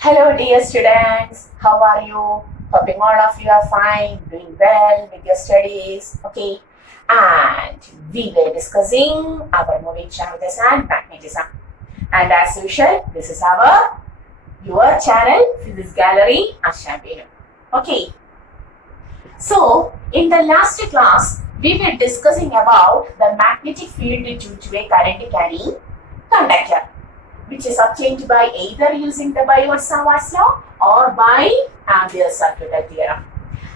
Hello dear students, how are you? Hoping all of you are fine, doing well with your studies, okay? And we were discussing our moving charges and magnetism. And as usual, this is your channel, Physics Gallery, Ashabinu. Okay, so in the last class, we were discussing about the magnetic field due to a current carrying conductor, which is obtained by either using the Biot-Savart law or by Ampere's circular theorem.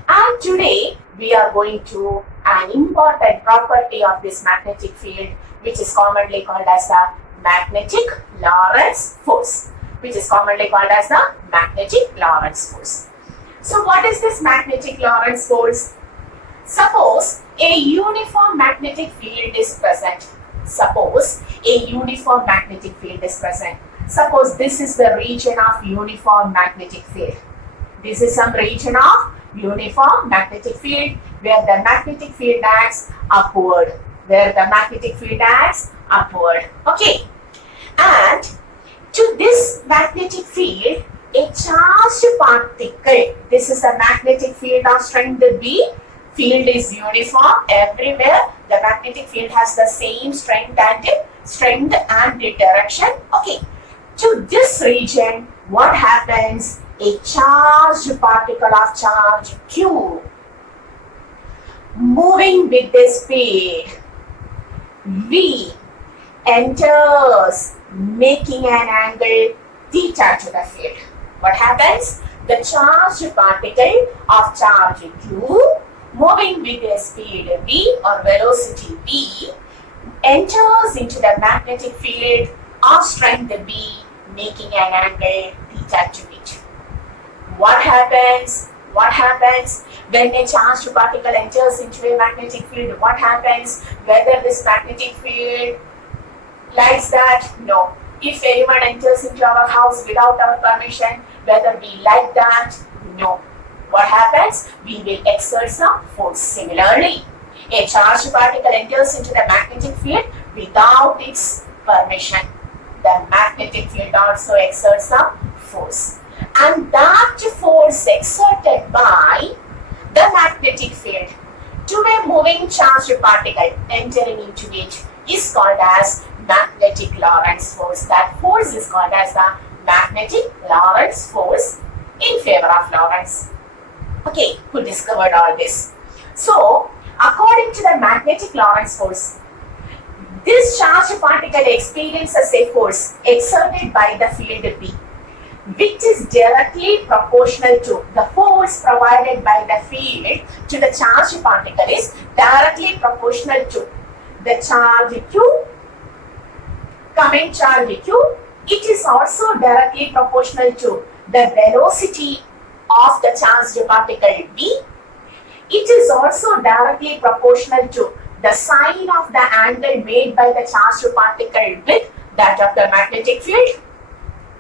And today we are going to an important property of this magnetic field, which is commonly called as the magnetic Lorentz force. So what is this magnetic Lorentz force? Suppose a uniform magnetic field is present. Suppose this is the region of uniform magnetic field. This is some region of uniform magnetic field where the magnetic field acts upward. Okay. And to this magnetic field, a charged particle, this is the magnetic field of strength B. Field is uniform everywhere. The magnetic field has the same strength and direction. Okay. To this region, what happens? A charged particle of charge Q moving with the speed V enters, making an angle theta to the field. What happens? The charged particle of charge Q moving with a speed v or velocity v enters into the magnetic field of strength b, making an angle theta to it. What happens when a charged particle enters into a magnetic field? What happens? Whether this magnetic field likes that? No. If anyone enters into our house without our permission, whether we like that? No. What happens? We will exert some force. Similarly, a charged particle enters into the magnetic field without its permission. The magnetic field also exerts some force. And that force exerted by the magnetic field to a moving charged particle entering into it is called as magnetic Lorentz force. That force is called as the magnetic Lorentz force in favor of Lorentz. Okay, who discovered all this? So, according to the magnetic Lorentz force, this charged particle experiences a force exerted by the field B, which is directly proportional to the force provided by the field to the charged particle is directly proportional to the charge Q, coming charge Q. It is also directly proportional to the velocity of the charged particle V. It is also directly proportional to the sign of the angle made by the charged particle with that of the magnetic field,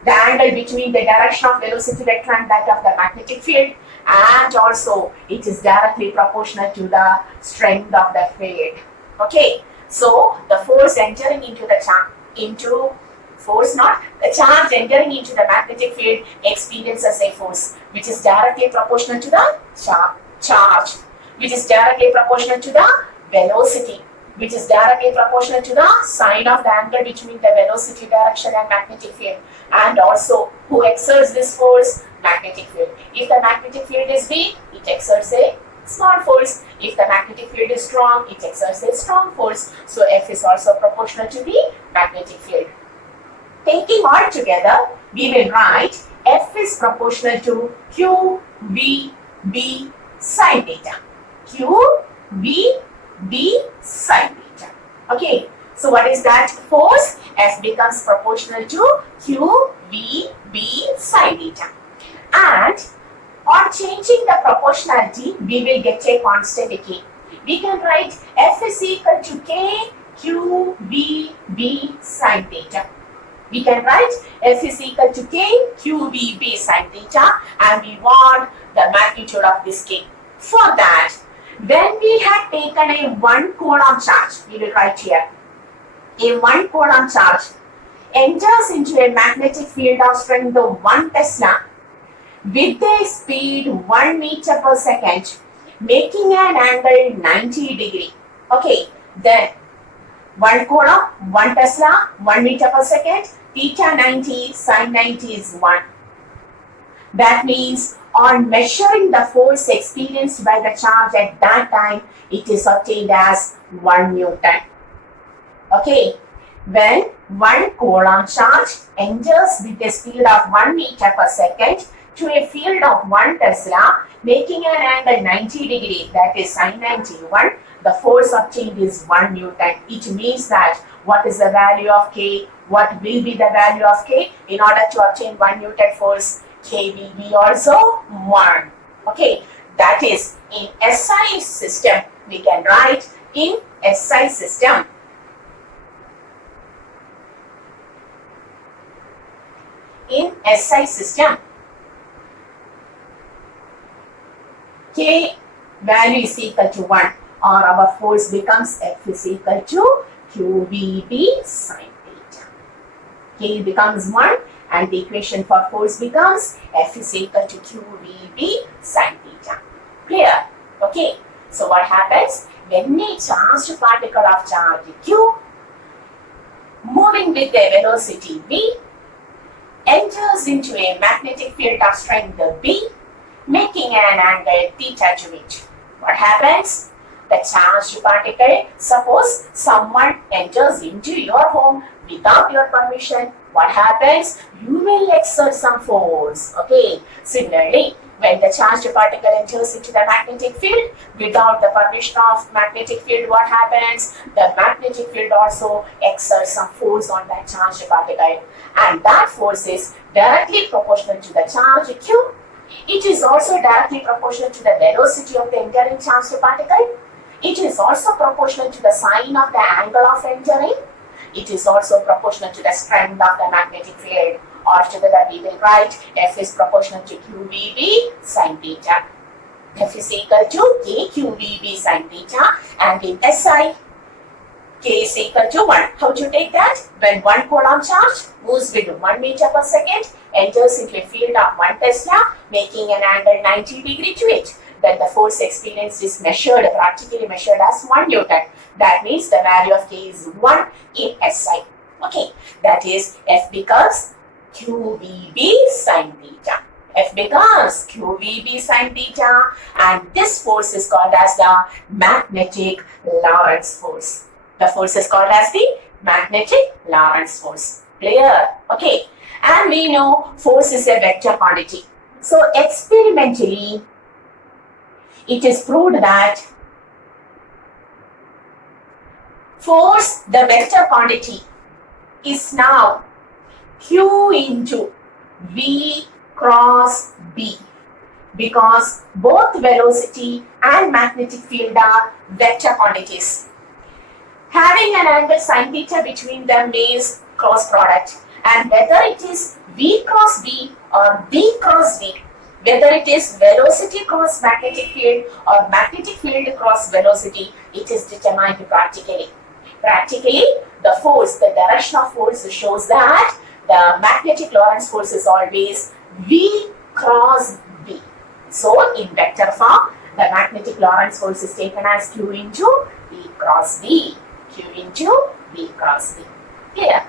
the angle between the direction of velocity vector and that of the magnetic field, and also it is directly proportional to the strength of the field. Okay, so the force entering into the charge entering into the magnetic field experiences a force which is directly proportional to the charge, which is directly proportional to the velocity, which is directly proportional to the sign of the angle between the velocity direction and magnetic field. And also, who exerts this force? Magnetic field. If the magnetic field is weak, it exerts a small force. If the magnetic field is strong, it exerts a strong force. So F is also proportional to the magnetic field. Taking all together, we will write F is proportional to Q, V, B, sin theta. Q, V, B, sin theta. Okay, so what is that force? F becomes proportional to Q, V, B, sin theta. And on changing the proportionality, we will get a constant K. We can write F is equal to K, Q, V, B, sin theta. We can write F is equal to K, Q, V, B, sin theta, and we want the magnitude of this K. For that, when we had taken a 1 coulomb charge, we will write here, a 1 coulomb charge enters into a magnetic field of strength of 1 Tesla with a speed 1 meter per second, making an angle 90 degree. Okay, then 1 coulomb, 1 Tesla, 1 meter per second, theta 90, sin 90 is 1. That means on measuring the force experienced by the charge at that time, it is obtained as 1 Newton. Okay, when 1 coulomb charge enters with a speed of 1 meter per second to a field of 1 Tesla, making an angle 90 degree, that is sin 91, the force obtained is 1 Newton. It means that what is the value of K? What will be the value of K? In order to obtain 1 Newton force, K will be also 1. Okay, that is in SI system. We can write in SI system. In SI system, K value is equal to 1, or our force becomes F is equal to QVB sin theta. K becomes 1 and the equation for force becomes F is equal to QVB sin theta. Clear? Okay. So what happens? When a charged particle of charge Q moving with a velocity V enters into a magnetic field of strength B, making an angle theta to it. What happens? The charged particle, suppose someone enters into your home without your permission, what happens? You will exert some force. Okay. Similarly, when the charged particle enters into the magnetic field without the permission of magnetic field, what happens? The magnetic field also exerts some force on that charged particle, and that force is directly proportional to the charge Q. It is also directly proportional to the velocity of the entering charged particle. It is also proportional to the sine of the angle of entering. It is also proportional to the strength of the magnetic field. Altogether, we will write F is proportional to QVB sin theta. F is equal to K QVB sin theta, and in SI, K is equal to 1. How to take that? When 1 coulomb charge moves with 1 meter per second, enters into a field of 1 Tesla, making an angle 90 degree to it, then the force experienced is measured, practically measured as 1 Newton. That means the value of K is 1 in SI. Okay, that is F becomes QVB sin theta. F becomes QVB sin theta, and this force is called as the magnetic Lorentz force. The force is called as the magnetic Lorentz force. Clear? Okay, and we know force is a vector quantity. So experimentally, it is proved that force, the vector quantity, is now Q into V cross B, because both velocity and magnetic field are vector quantities. Having an angle sin theta between them means cross product, and whether it is V cross B or B cross V, whether it is velocity cross magnetic field or magnetic field cross velocity, it is determined practically. Practically, the force, the direction of force shows that the magnetic Lorentz force is always V cross B. So, in vector form, the magnetic Lorentz force is taken as Q into V cross B. Q into V cross B. Clear?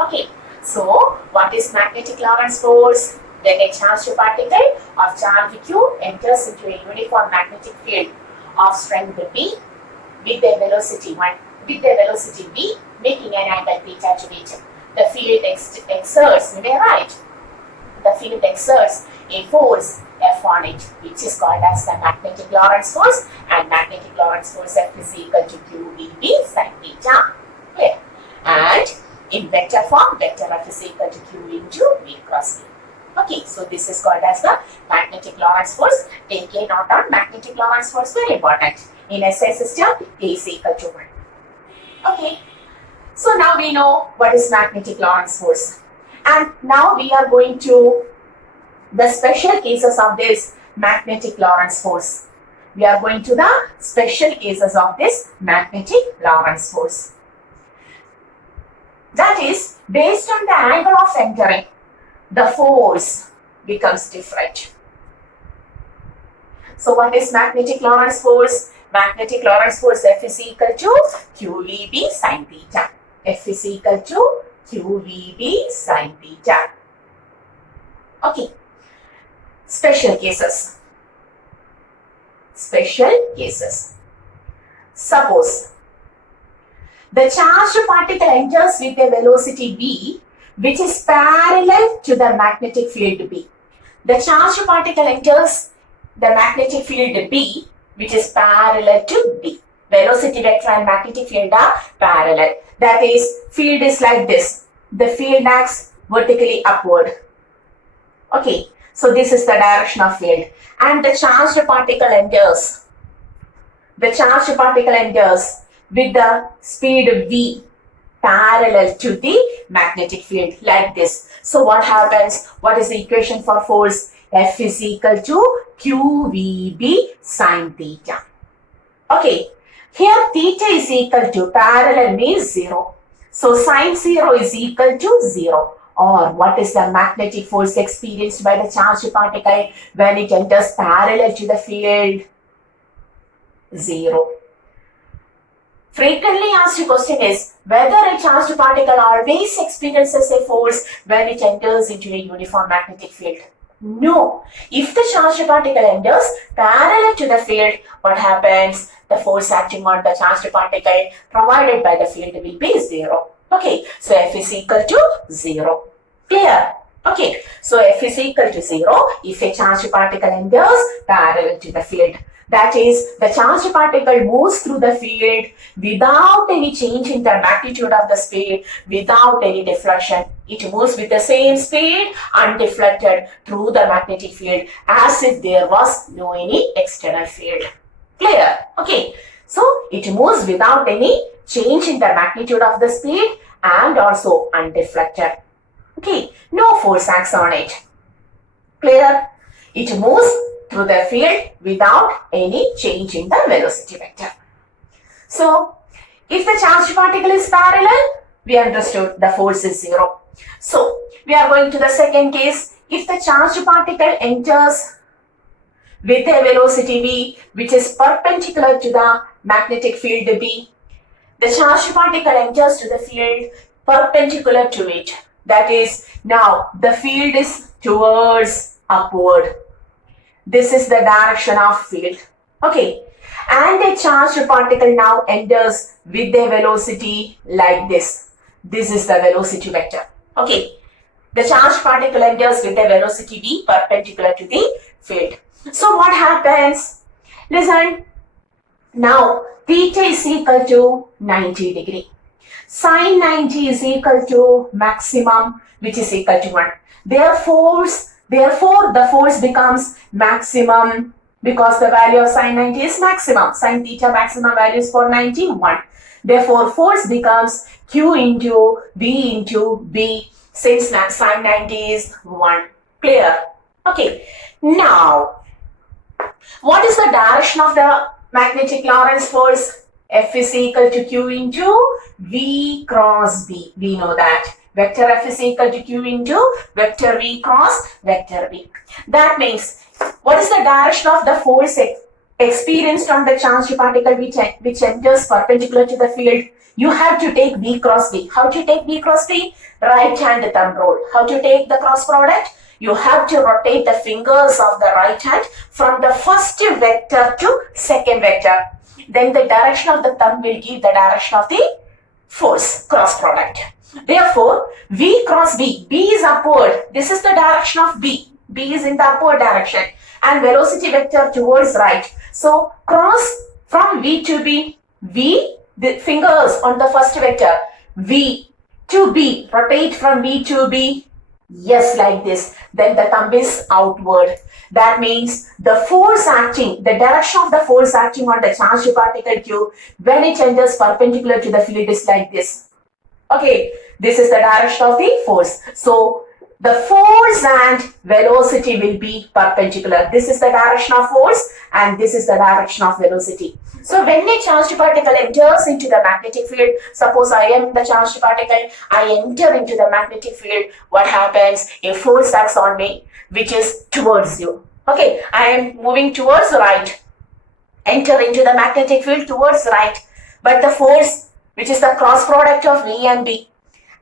Okay. So, what is magnetic Lorentz force? When a charged particle of charge Q enters into a uniform magnetic field of strength B with a velocity V, making an angle theta to it. The field exerts, you may write, the field exerts a force F on it, which is called as the magnetic Lorentz force, and magnetic Lorentz force F is equal to QVB sin theta. Okay. And in vector form, vector F is equal to Q into V cross B. Okay, so this is called as the magnetic Lorentz force. Take a note on magnetic Lorentz force, very important. In SI system, A is equal to 1. Okay, so now we know what is magnetic Lorentz force. And now we are going to the special cases of this magnetic Lorentz force. We are going to the special cases of this magnetic Lorentz force. That is, based on the angle of entering, the force becomes different. So what is magnetic Lorentz force? Magnetic Lorentz force F is equal to QVB sin theta. F is equal to QVB sin theta. Okay. Special cases. Special cases. Suppose the charged particle enters with a velocity v which is parallel to the magnetic field B. The charged particle enters the magnetic field B which is parallel to B. Velocity vector and magnetic field are parallel. That is, field is like this. The field acts vertically upward. Okay, so this is the direction of field. And the charged particle enters. The charged particle enters with the speed v parallel to the magnetic field like this. So what happens? What is the equation for force? F is equal to QVB sin theta. Okay, here theta is equal to parallel means 0. So sin 0 is equal to 0. Or what is the magnetic force experienced by the charged particle when it enters parallel to the field? 0. Frequently asked question is whether a charged particle always experiences a force when it enters into a uniform magnetic field. No. If the charged particle enters parallel to the field, what happens? The force acting on the charged particle provided by the field will be 0. Okay, so F is equal to 0. Clear? Okay, so F is equal to 0 if a charged particle enters parallel to the field. That is, the charged particle moves through the field without any change in the magnitude of the speed, without any deflection. It moves with the same speed, undeflected through the magnetic field as if there was no any external field. Clear? Okay, so it moves without any change in the magnitude of the speed and also undeflected. Okay, no force acts on it. Clear? It moves through the field without any change in the velocity vector. So, if the charged particle is parallel, we understood the force is 0. So, we are going to the second case. If the charged particle enters with a velocity v which is perpendicular to the magnetic field B, the charged particle enters to the field perpendicular to it. That is, now the field is towards upward. This is the direction of field. Okay. And a charged particle now enters with a velocity like this. This is the velocity vector. Okay. The charged particle enters with a velocity v perpendicular to the field. So what happens? Listen. Now theta is equal to 90 degree. Sin 90 is equal to maximum which is equal to 1. Therefore, the force becomes maximum because the value of sin 90 is maximum. Sin theta maximum value is for 91. Therefore, force becomes Q into V into B since sin 90 is 1. Clear? Okay. Now, what is the direction of the magnetic Lorentz force? F is equal to Q into V cross B. We know that. Vector F is equal to Q into vector V cross vector B. That means, what is the direction of the force experienced on the charged particle which enters perpendicular to the field? You have to take V cross B. How to take V cross B? Right hand thumb rule. How to take the cross product? You have to rotate the fingers of the right hand from the first vector to second vector. Then the direction of the thumb will give the direction of the force cross product. Therefore, V cross B, B is upward. This is the direction of B. B is in the upward direction and velocity vector towards right. So, cross from V to B, V, the fingers on the first vector, V to B, rotate from V to B, yes, like this. Then the thumb is outward. That means the force acting, the direction of the force acting on the charged particle Q when it enters perpendicular to the field is like this. Okay, this is the direction of the force. So, the force and velocity will be perpendicular. This is the direction of force and this is the direction of velocity. So when a charged particle enters into the magnetic field, suppose I am the charged particle, I enter into the magnetic field, what happens? A force acts on me which is towards you. Okay, I am moving towards right, enter into the magnetic field towards right, but the force which is the cross product of V and B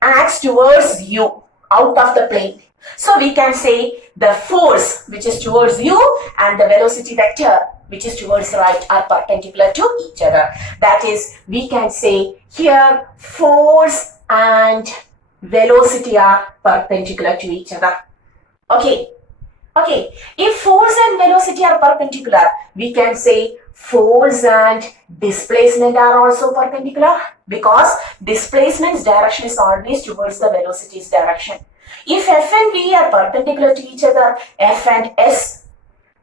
acts towards you out of the plane. So we can say the force which is towards you and the velocity vector which is towards right are perpendicular to each other. That is, we can say here force and velocity are perpendicular to each other. Okay. Okay, if force and velocity are perpendicular, we can say force and displacement are also perpendicular because displacement's direction is always towards the velocity's direction. If F and V are perpendicular to each other, F and S,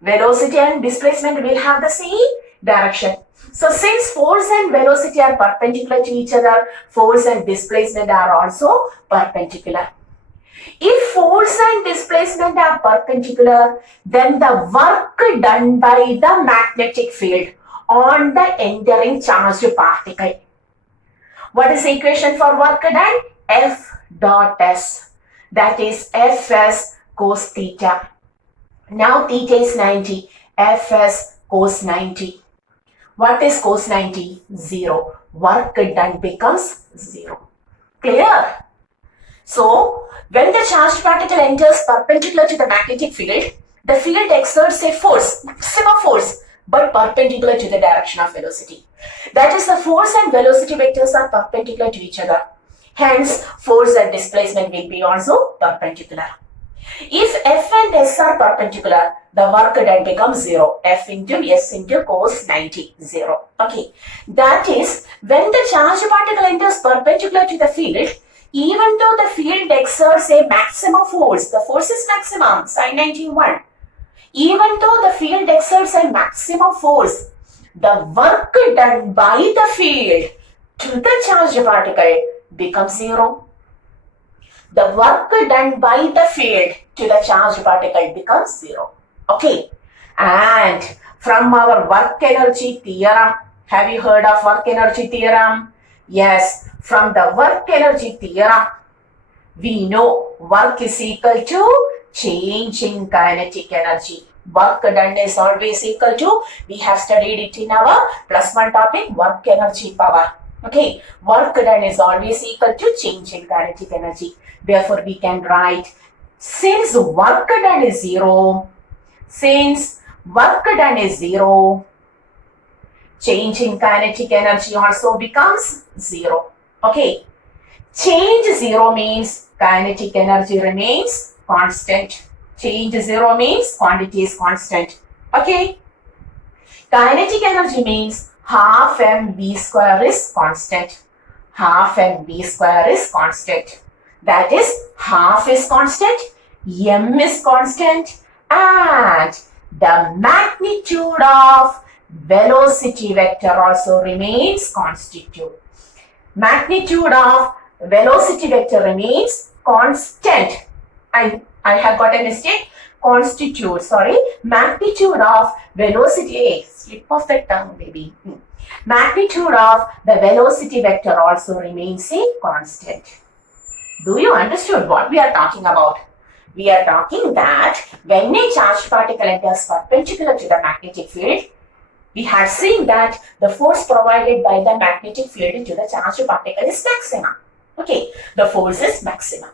velocity and displacement will have the same direction. So since force and velocity are perpendicular to each other, force and displacement are also perpendicular. If force and displacement are perpendicular, then the work done by the magnetic field on the entering charged particle. What is the equation for work done? F dot S. That is Fs cos theta. Now theta is 90. Fs cos 90. What is cos 90? 0. Work done becomes 0. Clear? So, when the charged particle enters perpendicular to the magnetic field, the field exerts a force, maximum force, but perpendicular to the direction of velocity. That is, the force and velocity vectors are perpendicular to each other. Hence, force and displacement will be also perpendicular. If F and S are perpendicular, the work done becomes 0. F into S into cos 90, 0. Okay. That is, when the charged particle enters perpendicular to the field, even though the field exerts a maximum force, the force is maximum, sin 91. Even though the field exerts a maximum force, the work done by the field to the charged particle becomes 0. The work done by the field to the charged particle becomes 0. Okay. And from our work energy theorem, have you heard of work energy theorem? Yes. From the work energy theorem, we know work is equal to change in kinetic energy. Work done is always equal to, we have studied it in our +1 topic, work energy power. Okay, work done is always equal to change in kinetic energy. Therefore, we can write, since work done is 0, change in kinetic energy also becomes 0. Okay, change 0 means kinetic energy remains constant. Change 0 means quantity is constant. Okay, kinetic energy means half mv square is constant. Half mv square is constant. That is, half is constant, m is constant, and the magnitude of velocity vector also remains constant. Magnitude of velocity vector remains constant. I have got a mistake. Magnitude of velocity, slip of the tongue maybe. Magnitude of the velocity vector also remains a constant. Do you understood what we are talking about? We are talking that when a charged particle enters perpendicular to the magnetic field, we have seen that the force provided by the magnetic field to the charged particle is maximum. Okay, the force is maximum.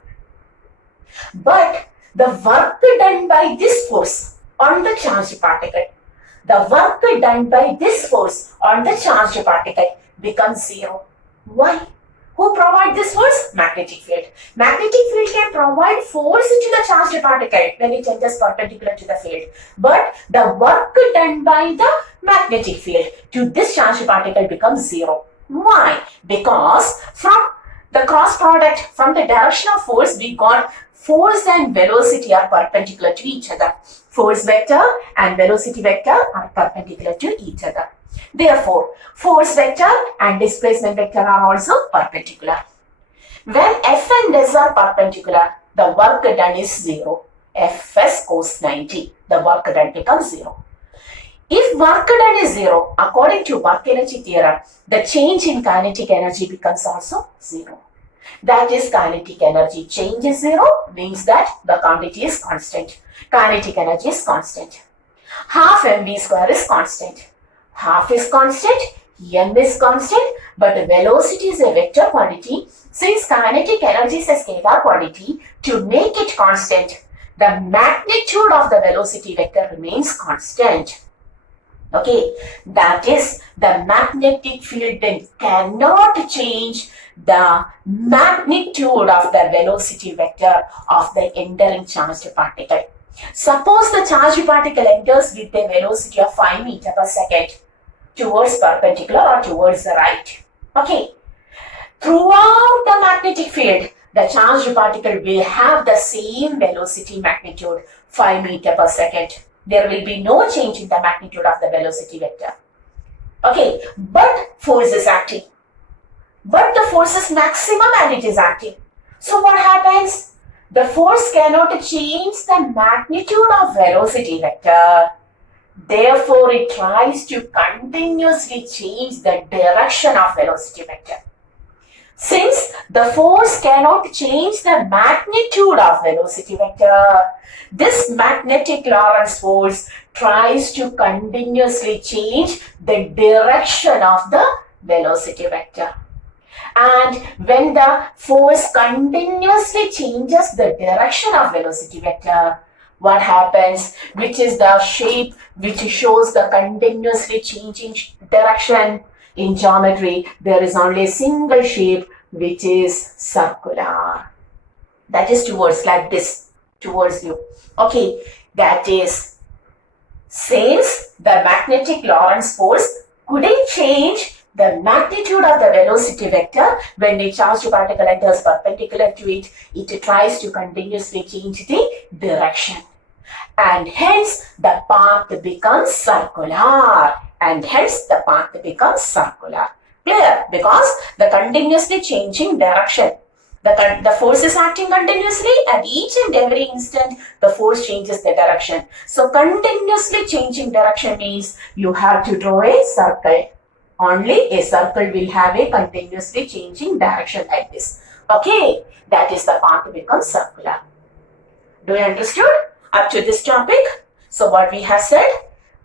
But the work done by this force on the charged particle, becomes 0. Why? Who provides this force? Magnetic field. Magnetic field can provide force to the charged particle when it enters perpendicular to the field. But the work done by the magnetic field to this charged particle becomes 0. Why? Because from the cross product, from the direction of force, we got force and velocity are perpendicular to each other. Force vector and velocity vector are perpendicular to each other. Therefore, force vector and displacement vector are also perpendicular. When F and S are perpendicular, the work done is 0. Fs cos 90. The work done becomes 0. If work done is 0, according to work energy theorem, the change in kinetic energy becomes also 0. That is, kinetic energy change is 0 means that the quantity is constant. Kinetic energy is constant. Half mv square is constant. Half is constant, m is constant, but velocity is a vector quantity. Since kinetic energy is a scalar quantity, to make it constant, the magnitude of the velocity vector remains constant. Okay, that is, the magnetic field then cannot change the magnitude of the velocity vector of the entering charged particle. Suppose the charged particle enters with a velocity of 5 meters per second towards perpendicular or towards the right. Okay, throughout the magnetic field, the charged particle will have the same velocity magnitude, 5 meters per second. There will be no change in the magnitude of the velocity vector. Okay, but force is acting. But the force is maximum and it is acting. So what happens? The force cannot change the magnitude of velocity vector. Therefore, it tries to continuously change the direction of velocity vector. Since the force cannot change the magnitude of velocity vector, this magnetic Lorentz force tries to continuously change the direction of the velocity vector. And when the force continuously changes the direction of velocity vector, what happens? Which is the shape which shows the continuously changing direction. In geometry, there is only a single shape which is circular. That is towards, like this, towards you. Okay, that is, since the magnetic Lorentz force couldn't change the magnitude of the velocity vector when a charged particle enters perpendicular to it, it tries to continuously change the direction. And hence the path becomes circular. And hence the path becomes circular. Clear? Because the continuously changing direction. The force is acting continuously, and each and every instant the force changes the direction. So continuously changing direction means you have to draw a circle. Only a circle will have a continuously changing direction like this. Okay, that is the path becomes circular. Do you understood up to this topic? So what we have said,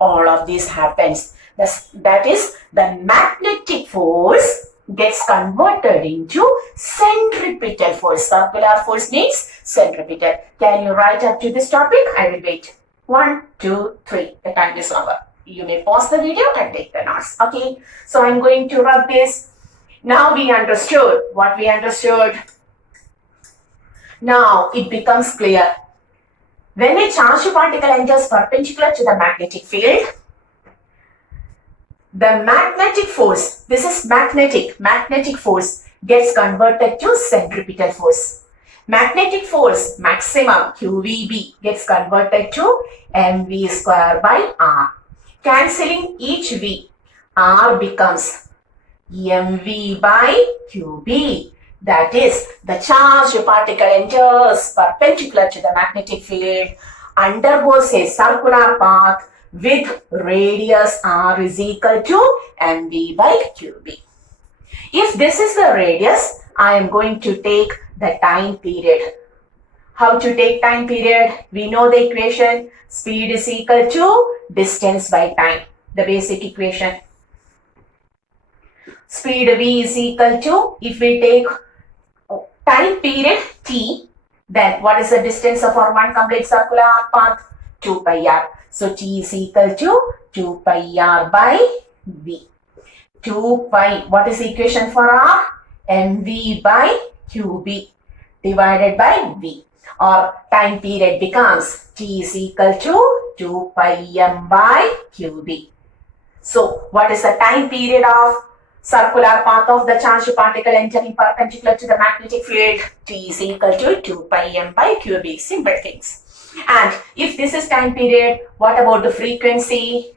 all of this happens. That is, the magnetic force gets converted into centripetal force. Circular force means centripetal. Can you write up to this topic? I will wait. 1, 2, 3. The time is over. You may pause the video and take the notes. Okay, so I'm going to rub this. Now we understood what we understood. Now it becomes clear. When a charged particle enters perpendicular to the magnetic field, the magnetic force, this is magnetic force gets converted to centripetal force. Magnetic force maximum QVB gets converted to mv square by r. Cancelling each v, r becomes mv by qb. That is, the charged particle enters perpendicular to the magnetic field, undergoes a circular path with radius r is equal to mv by qb. If this is the radius, I am going to take the time period. How to take time period? We know the equation. Speed is equal to distance by time. The basic equation. Speed v is equal to, if we take time period t, then what is the distance of our one complete circular path? 2 pi r. So t is equal to 2 pi r by v. 2 pi, what is the equation for r? mv by qb divided by v. Or time period becomes t is equal to 2 pi m by qb. So what is the time period of circular path of the charged particle entering perpendicular to the magnetic field? T is equal to 2 pi m by qb. Simple things. And if this is time period, what about the frequency?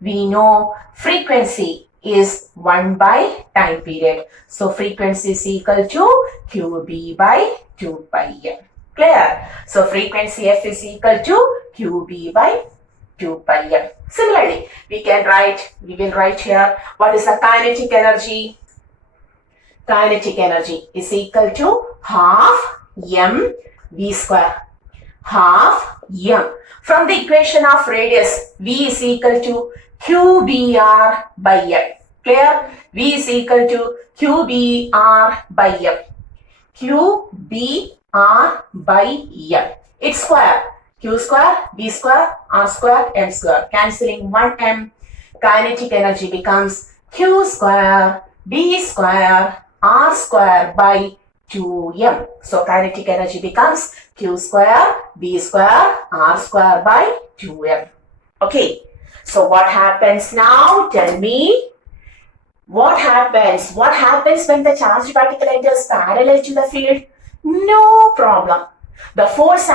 We know frequency is 1 by time period. So frequency is equal to qb by 2 pi m. Clear? So frequency F is equal to QB by 2 pi M. Similarly, we will write here what is the kinetic energy. Kinetic energy is equal to half M V square. Half M. From the equation of radius, V is equal to QBR by M. Clear? V is equal to QBR by M. QBR by M. It's square. Q square, B square, R square, M square. Cancelling 1 M. Kinetic energy becomes Q square, B square, R square by 2M. So kinetic energy becomes Q square, B square, R square by 2M. Okay. So what happens now? Tell me. What happens? What happens when the charged particle enters parallel to the field? No problem. The force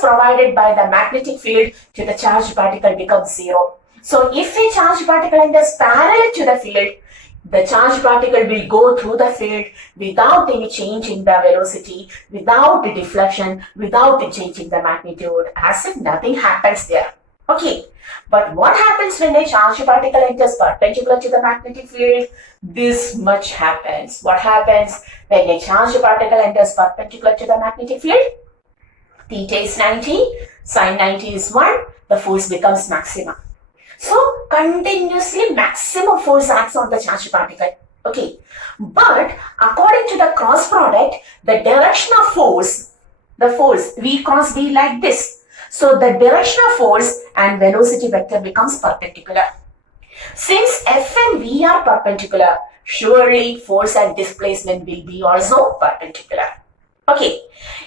provided by the magnetic field to the charged particle becomes 0. So if a charged particle enters parallel to the field, the charged particle will go through the field without any change in the velocity, without the deflection, without changing the magnitude, as if nothing happens there. Okay, but what happens when a charged particle enters perpendicular to the magnetic field? This much happens. What happens when a charged particle enters perpendicular to the magnetic field? Theta is 90, sine 90 is 1, the force becomes maximum. So, continuously maximum force acts on the charged particle. Okay, but according to the cross product, the direction of force, the force V cross B like this. So, the direction of force and velocity vector becomes perpendicular. Since F and V are perpendicular, surely force and displacement will be also perpendicular. Okay,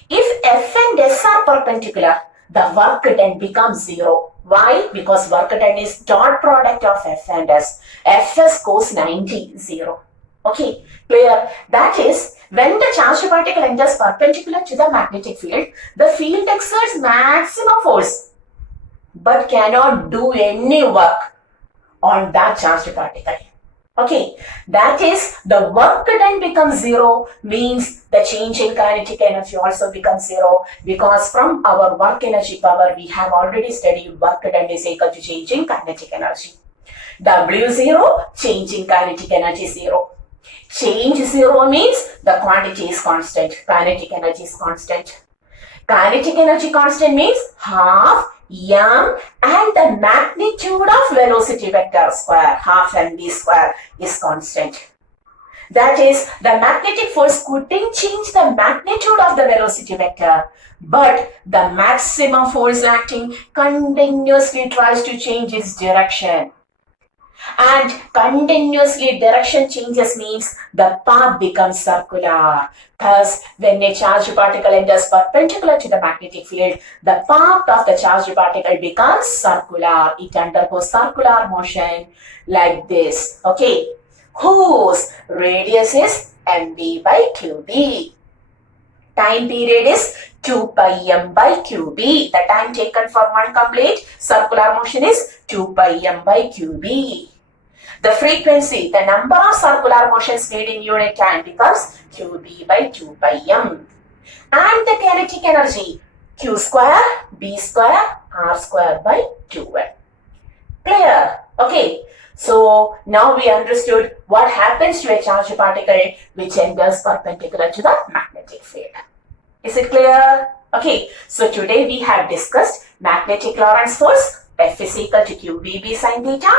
if F and S are perpendicular, the work done becomes 0. Why? Because work done is dot product of F and S. Fs goes 90, 0. Okay, clear? That is, when the charged particle enters perpendicular to the magnetic field, the field exerts maximum force but cannot do any work on that charged particle. Okay, that is, the work done becomes 0, means the change in kinetic energy also becomes 0, because from our work energy power we have already studied work done is equal to change in kinetic energy. W0, change in kinetic energy 0. Change 0 means the quantity is constant, kinetic energy is constant. Kinetic energy constant means half M and the magnitude of velocity vector square, half mv square, is constant. That is, the magnetic force couldn't change the magnitude of the velocity vector, but the maximum force acting continuously tries to change its direction. And continuously direction changes means the path becomes circular. Thus, when a charged particle enters perpendicular to the magnetic field, the path of the charged particle becomes circular. It undergoes circular motion like this. Okay, whose radius is mv by qb. Time period is 2 pi m by qb. The time taken for one complete circular motion is 2 pi m by qb. The frequency, the number of circular motions made in unit time becomes qb by 2 pi m. And the kinetic energy, q square, b square, r square by 2m. Clear? Okay. So now we understood what happens to a charged particle which enters perpendicular to the magnetic field. Is it clear? Okay. So today we have discussed magnetic Lorentz force, F is equal to QBB sin theta.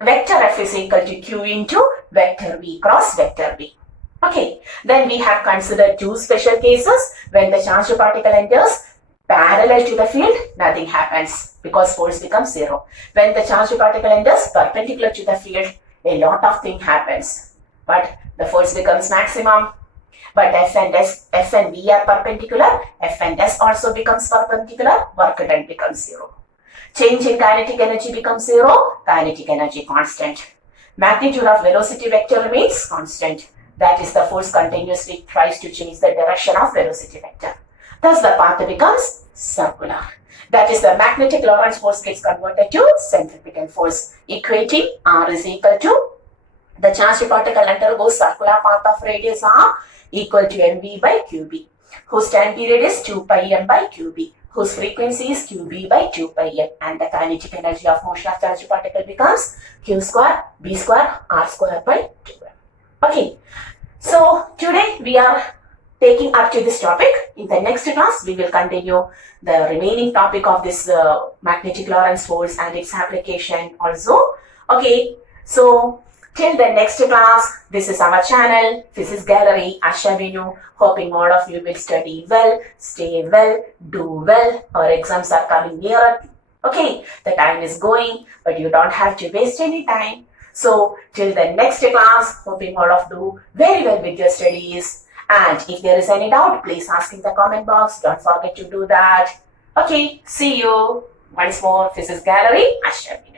Vector F is equal to Q into vector V cross vector V. Okay, then we have considered two special cases. When the charged particle enters parallel to the field, nothing happens because force becomes 0. When the charged particle enters perpendicular to the field, a lot of things happens, but the force becomes maximum. But F and V are perpendicular, F and S also becomes perpendicular, work done becomes 0. Change in kinetic energy becomes 0, kinetic energy constant. Magnitude of velocity vector remains constant. That is, the force continuously tries to change the direction of velocity vector. Thus, the path becomes circular. That is, the magnetic Lorentz force gets converted to centripetal force, equating R is equal to the charged particle undergoes circular path of radius R equal to mv by qb. whose time period is 2 pi m by qb, whose frequency is qb by 2 pi m, and the kinetic energy of motion of charged particle becomes q square b square r square by 2m. Okay, so today we are taking up to this topic. In the next class, we will continue the remaining topic of this magnetic Lorentz force and its application also. Okay, so till the next class, this is our channel, Physics Gallery, Ashavinu. Hoping all of you will study well, stay well, do well. Our exams are coming nearer. Okay, the time is going, but you don't have to waste any time. So till the next class, hoping all of you very well with your studies. And if there is any doubt, please ask in the comment box. Don't forget to do that. Okay, see you once more. Physics Gallery, Ashavinu.